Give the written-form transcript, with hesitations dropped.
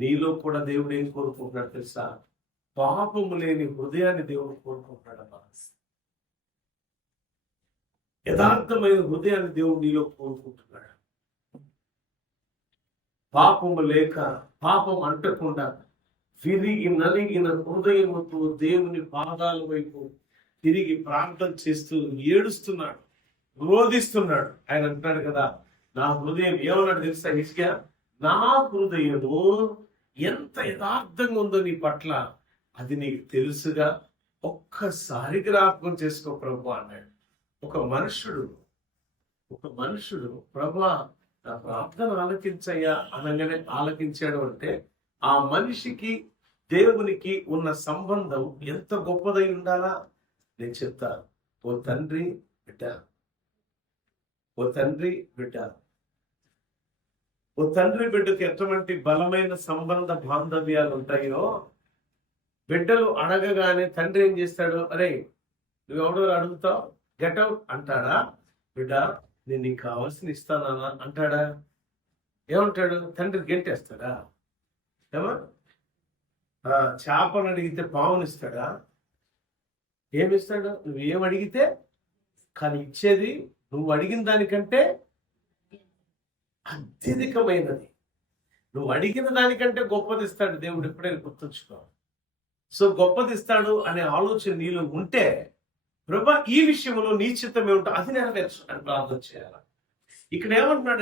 నీలో కూడా దేవుడు ఏం కోరుకుంటున్నాడు తెలుసా? పాపము లేని హృదయాన్ని దేవుడు కోరుకుంటున్నాడు అమ్మా. యథార్థమైన హృదయాన్ని దేవుడు నీలో కోరుకుంటున్నాడు. పాపము లేక, పాపం అంటకుండా విరిగి నలిగిన హృదయముతో దేవుని పాదాల వైపు తిరిగి ప్రార్థన చేస్తూ ఏడుస్తున్నాడు, రోధిస్తున్నాడు. ఆయన అంటున్నాడు కదా, నా హృదయం ఏమన్నాడు తెలుసా హిజ్కియా? నా హృదయము ఎంత యథార్థంగా ఉందో నీ పట్ల అది నీకు తెలుసుగా, ఒక్కసారి జ్ఞాపకం చేసుకో ప్రభు అన్నాడు. ఒక మనుషుడు ప్రభా నా ప్రార్థన ఆలకించయ్యా అనగానే ఆలకించాడు అంటే ఆ మనిషికి దేవునికి ఉన్న సంబంధం ఎంత గొప్పదై ఉండాలా? నేను చెప్తా. ఓ తండ్రి బిడ్డ, ఓ తండ్రి బిడ్డకు ఎటువంటి బలమైన సంబంధ బాంధవ్యాలు ఉంటాయో, బిడ్డలు అడగగానే తండ్రి ఏం చేస్తాడు? అరే నువ్వెవడో అడుగుతావు, గెటౌట్ అంటాడా? బిడ్డ నేను నీకు కావాల్సిన ఇస్తానా అంటాడా? ఏమంటాడు? తండ్రి గెంటేస్తాడా? ఏమా చేపను అడిగితే పావుని ఇస్తాడా? ఏమిస్తాడు? నువ్వేం అడిగితే, కానీ ఇచ్చేది నువ్వు అడిగిన దానికంటే అత్యధికమైనది. నువ్వు అడిగిన దానికంటే గొప్పది ఇస్తాడు దేవుడు, ఎప్పుడైనా గుర్తుంచుకో. సో గొప్పది ఇస్తాడు అనే ఆలోచన నీలో ఉంటే, ప్రభా ఈ విషయంలో నీ చిత్తం ఏమిటో అది నెరవేర్చు అని ప్రార్థన చేయాలి. ఇక్కడ ఏమంటున్నాడు?